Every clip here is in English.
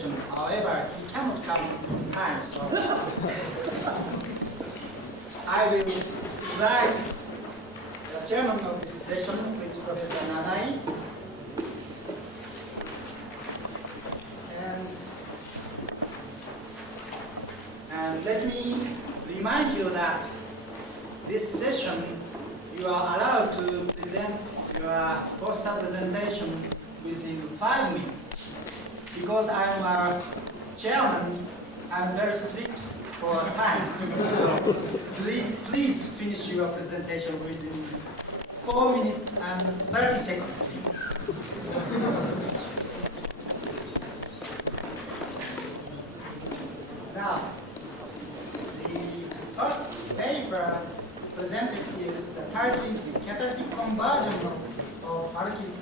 session. However, he cannot come on time, so I will slide the chairman of this session, who is Professor Nanai. And let me remind you that this session you are allowed to present your poster presentation within 5 minutes. Because I am a chairman, I am very strict for time. So please finish your presentation within 4 minutes and 30 seconds, please. Now, the first paper presented here is the title is the catalytic conversion of alkyl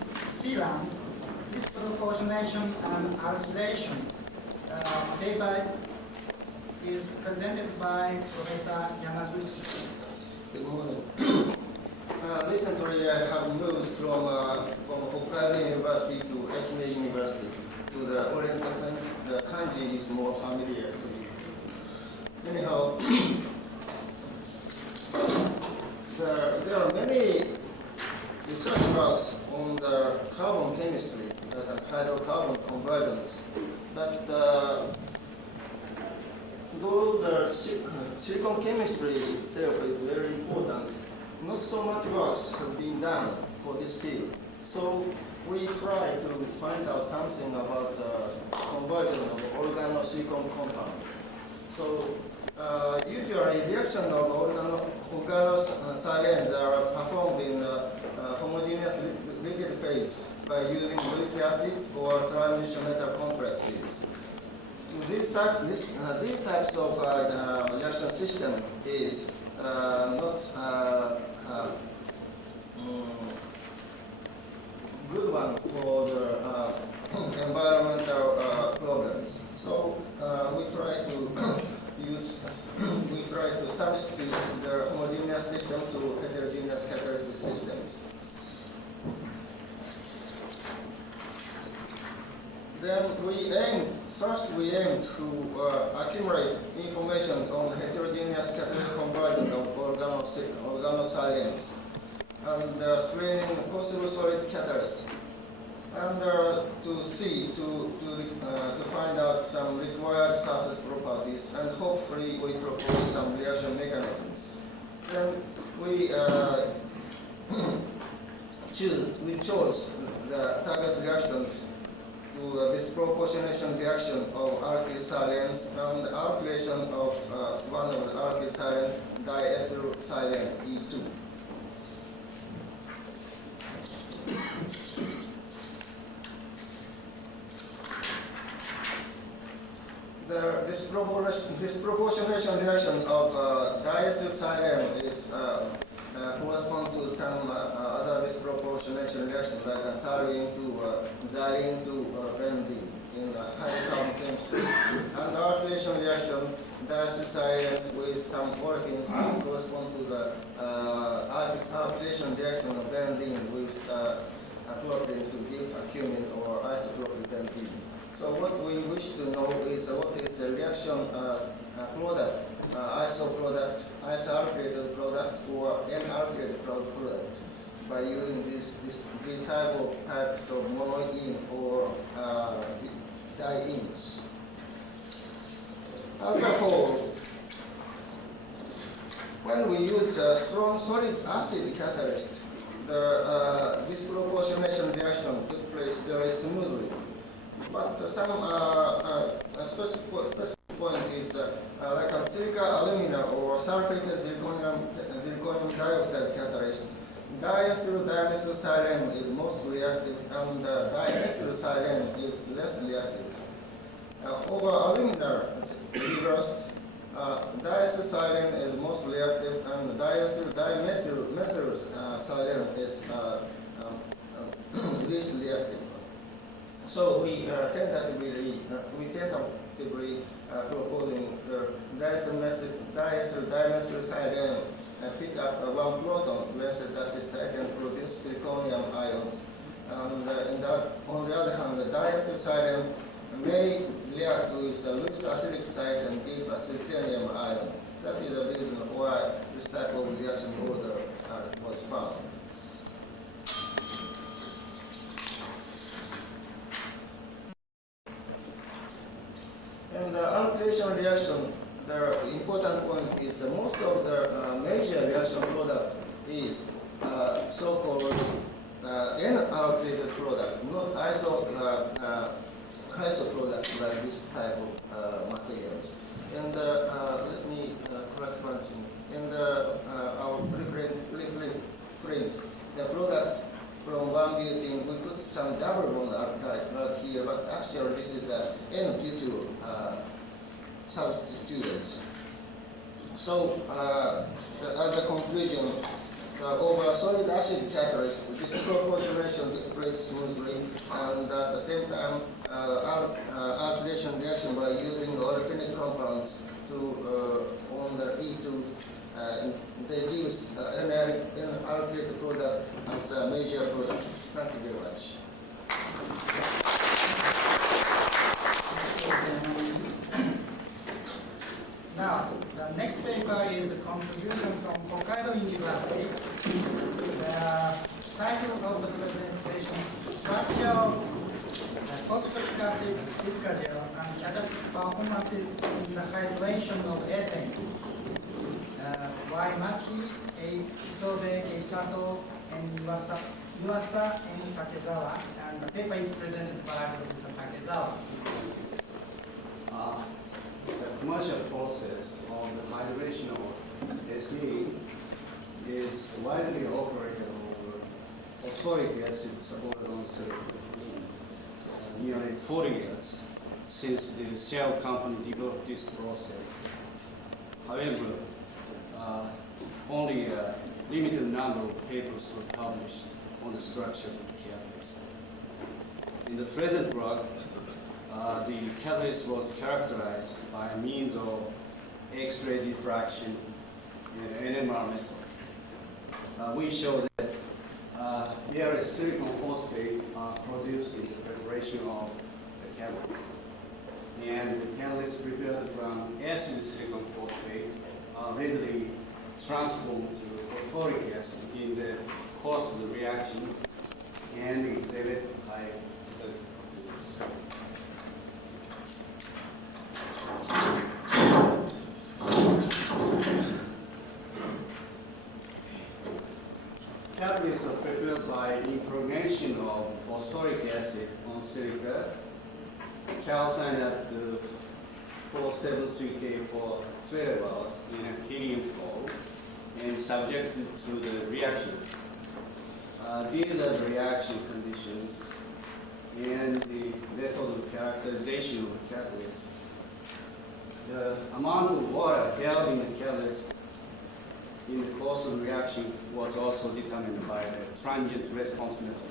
sealants, disproportionation and alkylation. Paper is presented by Professor Yamaguchi. Good morning. Recently, I have moved from Hokkaido University to Ehime University to the Oriental French. The kanji is more familiar to me. Anyhow, there are many research works on the carbon chemistry and hydrocarbon conversions, but though the silicon chemistry itself is very important, not so much works have been done for this field. So we try to find out something about the conversion of organosilicon compound. So usually reaction of organosilanes are performed in homogeneous liquid phase by using Lewis acids or transition metal complexes. So these types of reaction system is not good one for the environmental problems. So we try to substitute the homogeneous system to heterogeneous catalytic systems. Then we aim to accumulate information on heterogeneous catalytic conversion of organosilanes and screening possible solid catalysts, and to find out some required surface properties, and hopefully we propose some reaction mechanisms. Then we chose the target reactions to disproportionation reaction of alkyl silanes and alkylation of one of the alkyl silanes, diethylsilane E2. The disproportionation reaction of diethylsilane is correspond to some other disproportionation reaction like toluene to xylene to benzene in hydrocarbon chemistry. And alkylation reaction, diethylsilane with some olefins correspond to the alkylation reaction of benzene with propylene to give a cumin or isopropyl benzene. So what we wish to know is what is the reaction product, isoalkylated product, or N-alkylated product by using these types of monoene or dienes. As a whole, when we use a strong solid acid catalyst, the disproportionation reaction took place very smoothly. But some specific point is like a silica alumina or sulfated zirconium dioxide catalyst. Diethylsilane is most reactive, and diethylsilane is less reactive. Over alumina reversed, diethylsilane is most reactive, and dimethylsilane is least reactive. So we tentatively proposing diethylsimethylsilane pick up one proton, blessed acid and produce zirconium ions. And on the other hand, the diethylsilane may react with a loose acidic site and give a silicium ion. That is the reason why this type of reaction order was found. And the alkylation reaction, the important point is most of the major reaction product is so-called N-alkylated product, not iso product like this type of materials. And let me correct one thing. In our preprint, the product from 1-butene, we put some double bond alkyl here, but actually this is the N-butyl substituents. So as a conclusion, over solid acid catalyst, this proportionation took place smoothly, and at the same time, alkylation reaction by using organic compounds to on the E2, they use N-alkylated product as a major product. Thank you very much. Now, the next paper is a contribution from Hokkaido University. The title of the presentation, Structure of Phosphoric Acid, Silica Gel, and Catalytic Performances in the Hydration of Ethane. Maki, Isobe, Sato, and Yuasa and Takezawa. And the paper is presented by Professor Takezawa. The commercial process of the hydration of ethylene is widely operated over phosphoric acid supported on nearly 40 years since the Shell company developed this process. However, only a limited number of papers were published on the structure of the catalyst. In the present work, the catalyst was characterized by means of X-ray diffraction and NMR method. We show that various silicon phosphate are produced in the preparation of the catalyst. And the catalyst prepared from acid silicon phosphate are readily transformed to phosphoric acid in the course of the reaction and exhibit by the catalysts are prepared by impregnation of phosphoric acid on silica, calcined at the 473K4 12 in a helium flow and subjected to the reaction. These are the reaction conditions and the method of characterization of the catalyst. The amount of water held in the catalyst in the course of the reaction was also determined by the transient response method.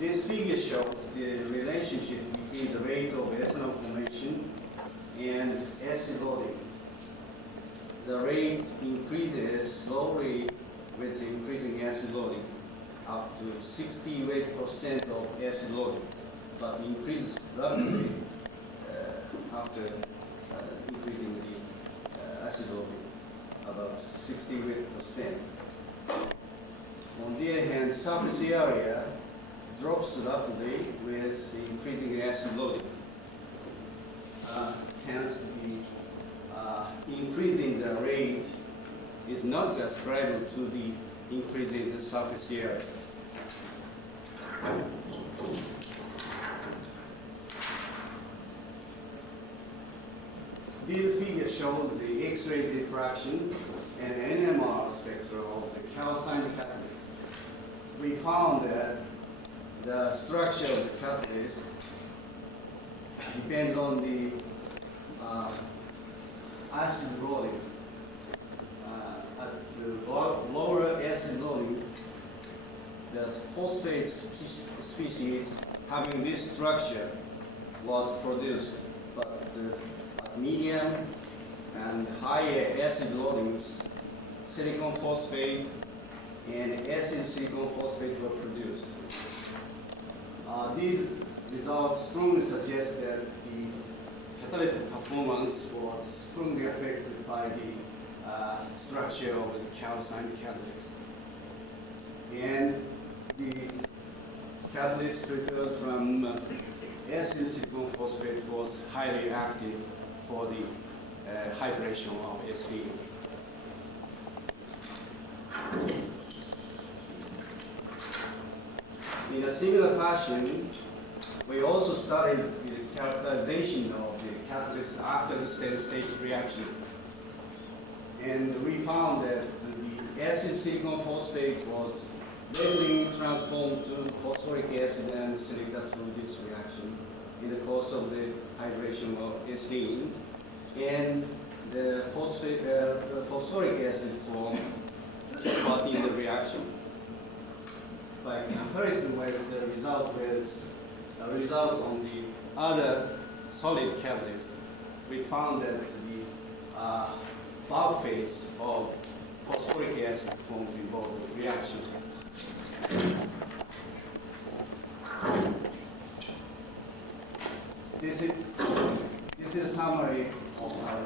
This figure shows the relationship between the rate of ethanol formation and acid loading. The rate increases slowly with increasing acid loading, up to 68% of acid loading, but increases rapidly after increasing the acid loading, about 68%. On the other hand, surface area drops rapidly with increasing acid loading. Hence, the increase in the rate is not ascribable to the increase in the surface area. This figure shows the X-ray diffraction and NMR spectra of the calcined catalyst. We found that the structure of the catalyst depends on the acid loading. At the lower acid loading, the phosphate species having this structure was produced, but at medium and higher acid loadings, silicon phosphate and acid silicon phosphate were produced. These results strongly suggest that the catalytic performance was strongly affected by the structure of the calcined catalyst. And the catalyst prepared from acid silicon phosphate was highly active for the hydration of ethylene. In a similar fashion, we also studied the characterization of the catalyst after the steady state reaction. And we found that the acid silicon phosphate was readily transformed to phosphoric acid and silica through this reaction in the course of the hydration of ethylene. And the phosphoric acid form took part in the reaction. By comparison with the result on the other solid catalyst, we found that the bulk phase of phosphoric acid formed in both reactions. This is a summary of our